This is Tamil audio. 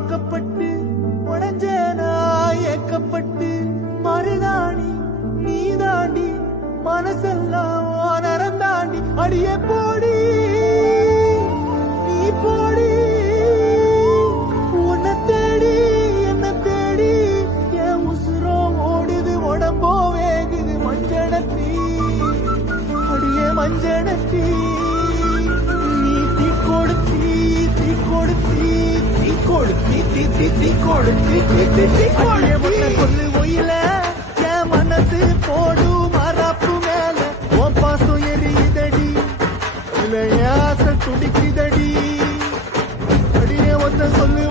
வாக்கப்பட்டு உடஞ்சேனா ஏக்கப்பட்டு மருதாணி நீ தாண்டி மனசெல்லாம் நரந்தாண்டி அடியே போடி நீ போடி உன்னை தேடி என்ன தேடி என் உசுரோ ஓடுது உடம்போ வேகுது மஞ்சளத்தி அடியே மஞ்சளத்தி நீ தீ கொடுத்தி தீ கொடுத்தி தீ கொடுத்தி தீ தீ தீ கொடுத்தி தீ தீ தீ கொடுத்தி சொல்லு ஒயில என் மனசு போடு மரப்பு மேல உன் பாசம் எரியுதடி இல்ல ஆசை துடிக்குதடி அடியே ஒத்த சொல்லு